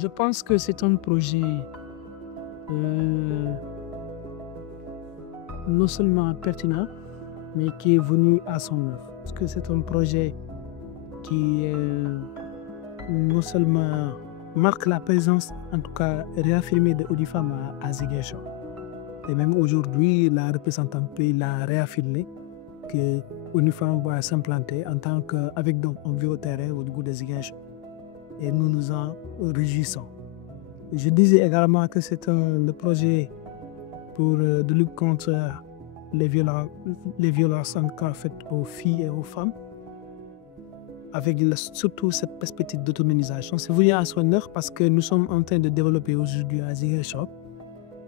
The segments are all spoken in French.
Je pense que c'est un projet non seulement pertinent, mais qui est venu à son œuvre. Parce que c'est un projet qui non seulement marque la présence, en tout cas réaffirmée de Odifam à Ziguinchor. Et même aujourd'hui, la représentante pays l'a réaffirmé que Odifam va s'implanter en tant qu'avec donc un vieux terrain au niveau de Ziguinchor. Et nous nous en réjouissons. Je disais également que c'est le projet pour de lutte contre les violences en cas faites aux filles et aux femmes, avec surtout cette perspective d'autonomisation. C'est venu à son heure parce que nous sommes en train de développer aujourd'hui à Ziguinchor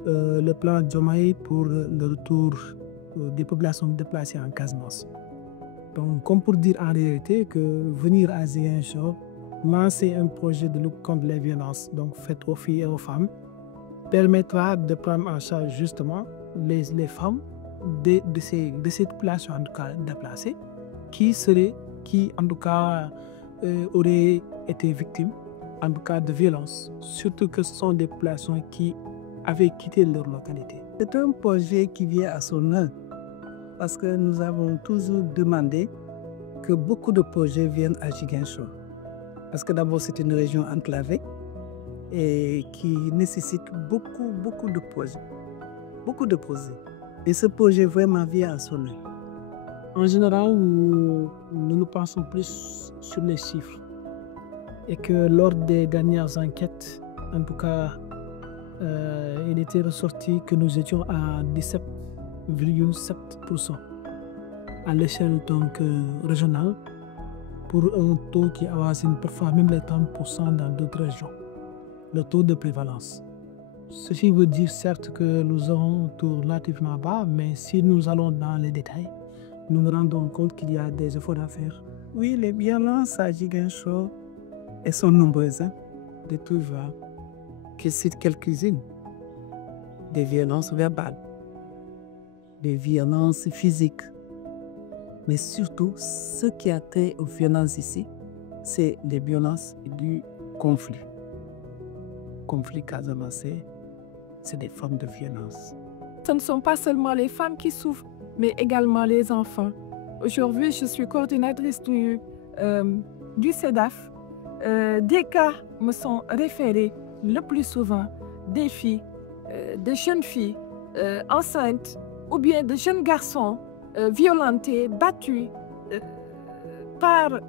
le plan Diomaye pour le retour des populations déplacées en Casamance. Donc, comme pour dire en réalité que venir à Ziguinchor, lancer un projet de lutte contre les violences donc faites aux filles et aux femmes, permettra de prendre en charge justement les femmes de ces populations en tout cas déplacées qui en tout cas auraient été victimes en tout cas de violences, surtout que ce sont des populations qui avaient quitté leur localité. C'est un projet qui vient à son heure parce que nous avons toujours demandé que beaucoup de projets viennent à Ziguinchor. Parce que d'abord c'est une région enclavée et qui nécessite beaucoup de projets. Beaucoup de projets. Et ce projet vraiment vient à son heure. En général, nous pensons plus sur les chiffres. Et que lors des dernières enquêtes, en tout cas, il était ressorti que nous étions à 17,7% à l'échelle donc régionale, pour un taux qui avoisine parfois même les 30% dans d'autres régions, le taux de prévalence. Ceci veut dire certes que nous aurons un taux relativement bas, mais si nous allons dans les détails, nous nous rendons compte qu'il y a des efforts à faire. Oui, les violences à Ziguinchor, elles sont nombreuses. De tout va. Je cite quelques-unes. Des violences verbales, des violences physiques. Mais surtout, ce qui a trait aux violences ici, c'est les violences du conflit. Conflit casamancé, c'est des formes de violence. Ce ne sont pas seulement les femmes qui souffrent, mais également les enfants. Aujourd'hui, je suis coordinatrice du CEDAF. Des cas me sont référés le plus souvent des filles, de jeunes filles enceintes ou bien de jeunes garçons violentés, battus par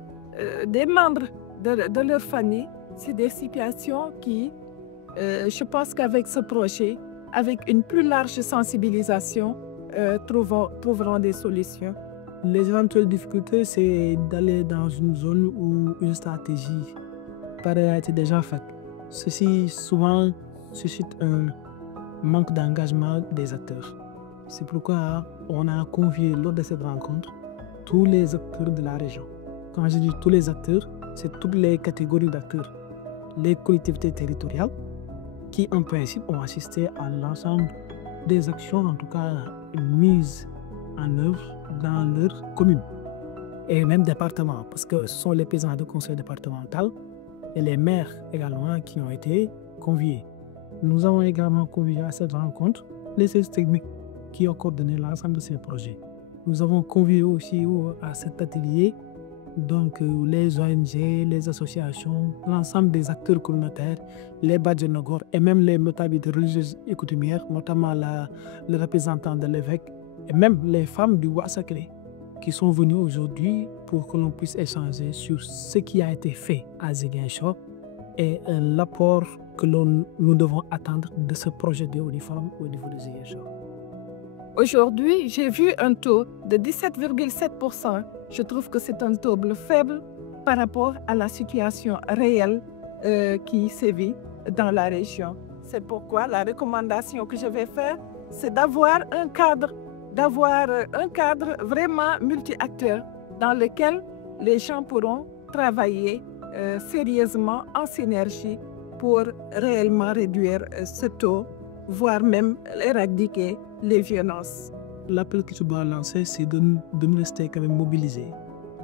des membres de leur famille. C'est des situations qui, je pense qu'avec ce projet, avec une plus large sensibilisation, trouveront des solutions. Les éventuelles difficultés, c'est d'aller dans une zone où une stratégie paraît a été déjà faite. Ceci souvent suscite un manque d'engagement des acteurs. C'est pourquoi on a convié lors de cette rencontre tous les acteurs de la région. Quand je dis tous les acteurs, c'est toutes les catégories d'acteurs. Les collectivités territoriales qui en principe ont assisté à l'ensemble des actions, en tout cas mises en œuvre dans leur commune. Et même département, parce que ce sont les présidents de conseil départemental et les maires également qui ont été conviés. Nous avons également convié à cette rencontre les services techniques qui ont coordonné l'ensemble de ces projets. Nous avons convié aussi à cet atelier donc les ONG, les associations, l'ensemble des acteurs communautaires, les Badjanogor et même les notabilités religieuses et coutumières, notamment le représentant de l'évêque et même les femmes du Bois Sacré qui sont venues aujourd'hui pour que l'on puisse échanger sur ce qui a été fait à Ziguinchor et l'apport que nous devons attendre de ce projet de Odifam au niveau de Ziguinchor. Aujourd'hui, j'ai vu un taux de 17,7%. Je trouve que c'est un taux faible par rapport à la situation réelle qui sévit dans la région. C'est pourquoi la recommandation que je vais faire, c'est d'avoir un cadre vraiment multi-acteur dans lequel les gens pourront travailler sérieusement en synergie pour réellement réduire ce taux, voire même éradiquer les violences. L'appel que je dois lancer, c'est de nous rester quand même mobilisés.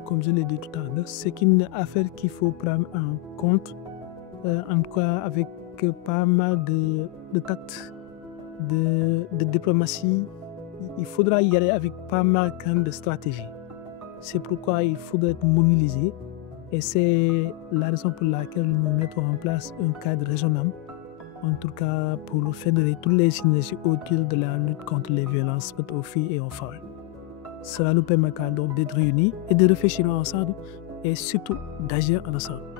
Comme je l'ai dit tout à l'heure, c'est une affaire qu'il faut prendre en compte en tout cas avec pas mal de tact, de diplomatie. Il faudra y aller avec pas mal quand même de stratégie. C'est pourquoi il faudra être mobilisé et c'est la raison pour laquelle nous mettons en place un cadre régional, en tout cas pour fédérer toutes les synergies autour de la lutte contre les violences faites aux filles et aux femmes. Cela nous permettra donc d'être réunis et de réfléchir ensemble et surtout d'agir ensemble.